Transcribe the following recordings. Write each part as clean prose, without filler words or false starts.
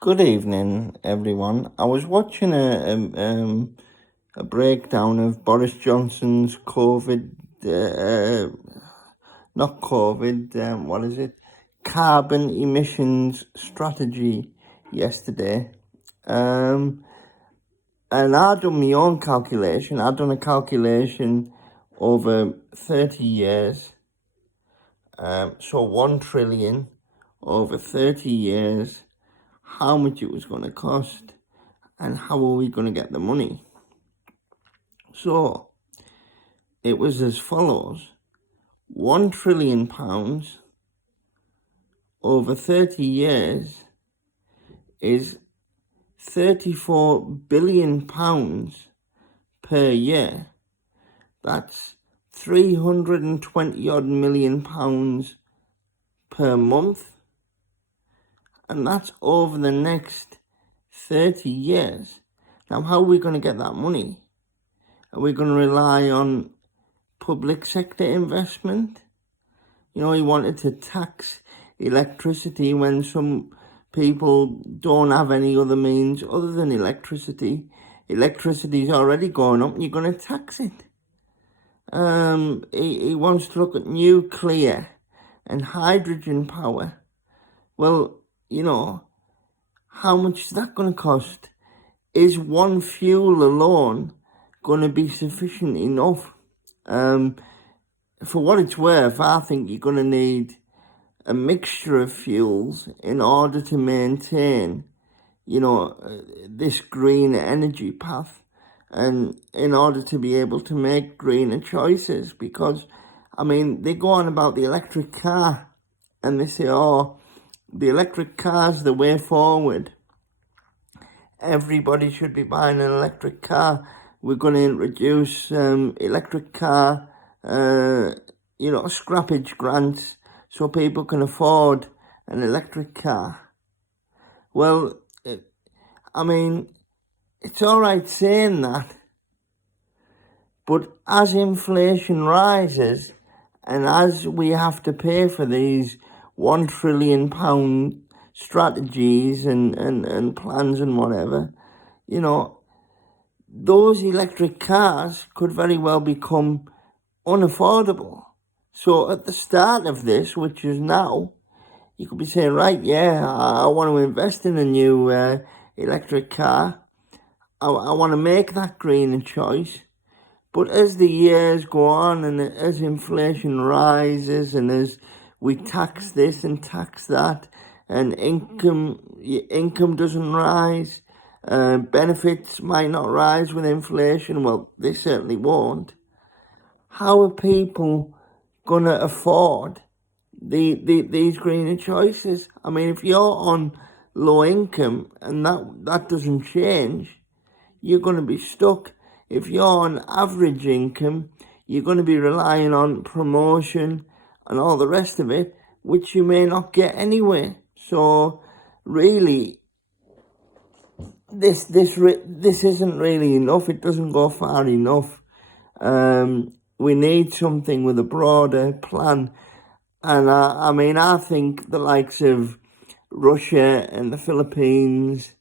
Good evening, everyone. I was watching a breakdown of Boris Johnson's not COVID, what is it? Carbon emissions strategy yesterday. And I done my own calculation. I done a calculation over 30 years. So 1 trillion over 30 years, how much it was going to cost and how are we going to get the money. So it was as follows: £1 trillion over 30 years is £34 billion per year. That's 320 odd million pounds per month, and that's over the next 30 years. Now, how are we going to get that money? Are we going to rely on public sector investment? You know, he wanted to tax electricity when some people don't have any other means other than electricity. Electricity's already going up and you're going to tax it. He wants to look at nuclear and hydrogen power. Well, you know, how much is that going to cost? Is one fuel alone going to be sufficient enough? For what it's worth, I think you're going to need a mixture of fuels in order to maintain, this green energy path, and in order to be able to make greener choices. Because, they go on about the electric car and they say, oh, the electric car's the way forward. Everybody should be buying an electric car. We're going to introduce electric car, scrappage grants so people can afford an electric car. Well, it's all right saying that, but as inflation rises and as we have to pay for these £1 trillion strategies and plans and whatever, those electric cars could very well become unaffordable. So at the start of this, which is now, you could be saying, right, yeah, I want to invest in a new electric car. I want to make that greener choice. But as the years go on and as inflation rises and as we tax this and tax that and income doesn't rise, benefits might not rise with inflation. Well, they certainly won't. How are people going to afford these greener choices? If you're on low income and that doesn't change, you're going to be stuck. If you're on average income, you're going to be relying on promotion and all the rest of it, which you may not get anyway. So really, this isn't really enough. It doesn't go far enough. We need something with a broader plan. And I think the likes of Russia and the Philippines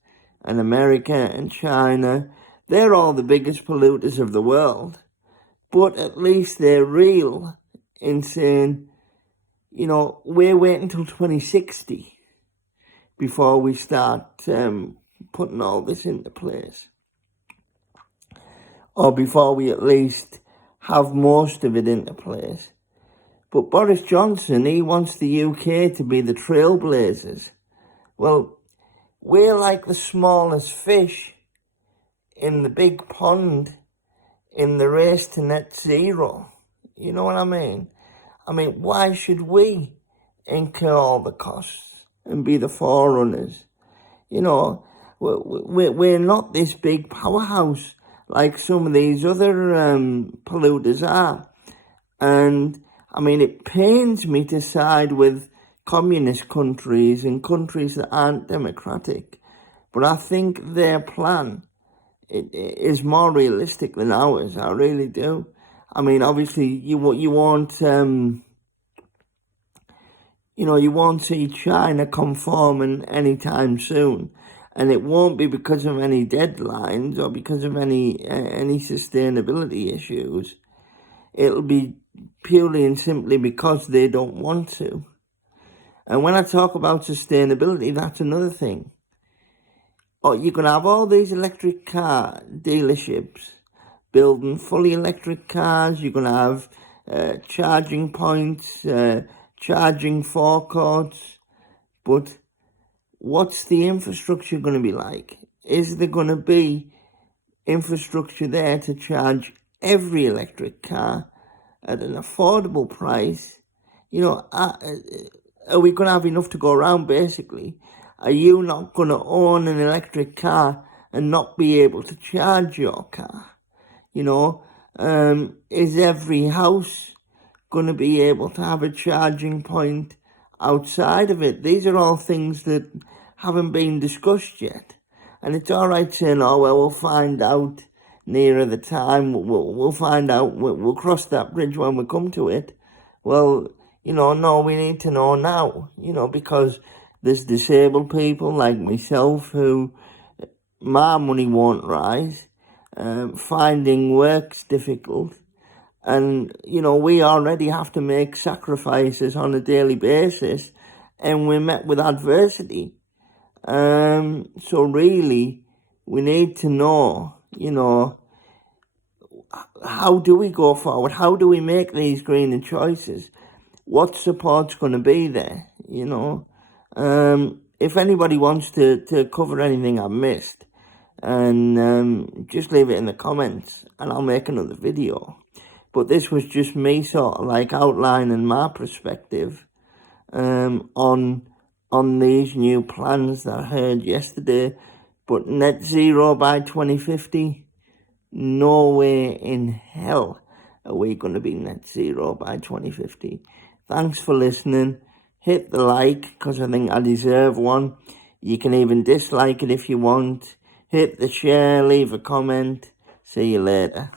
and America and China, they're all the biggest polluters of the world. But at least they're real in saying, we're waiting until 2060 before we start putting all this into place. Or before we at least have most of it into place. But Boris Johnson, he wants the UK to be the trailblazers. Well, we're like the smallest fish in the big pond in the race to net zero. You know what I mean? Why should we incur all the costs and be the forerunners? We're not this big powerhouse like some of these other polluters are. And it pains me to side with communist countries and countries that aren't democratic, but I think their plan is more realistic than ours. I really do. Obviously, you won't you won't see China conforming anytime soon. And it won't be because of any deadlines or because of any sustainability issues. It'll be purely and simply because they don't want to. And when I talk about sustainability, that's another thing. You're going to have all these electric car dealerships building fully electric cars. You're going to have charging points, charging forecourts. But what's the infrastructure going to be like? Is there going to be infrastructure there to charge every electric car at an affordable price? Are we going to have enough to go around, basically? Are you not going to own an electric car and not be able to charge your car? Is every house going to be able to have a charging point outside of it? These are all things that haven't been discussed yet. And it's all right saying, we'll find out nearer the time. We'll find out. We'll cross that bridge when we come to it. Well, no, we need to know now, because there's disabled people like myself who my money won't rise. Finding work's difficult. And, we already have to make sacrifices on a daily basis, and we're met with adversity. So really, we need to know, how do we go forward? How do we make these greener choices? What support's going to be there, If anybody wants to cover anything I've missed, and just leave it in the comments, and I'll make another video. But this was just me sort of like outlining my perspective on these new plans that I heard yesterday. But net zero by 2050, no way in hell are we going to be net zero by 2050. Thanks for listening. Hit the like, because I think I deserve one. You can even dislike it if you want. Hit the share, leave a comment. See you later.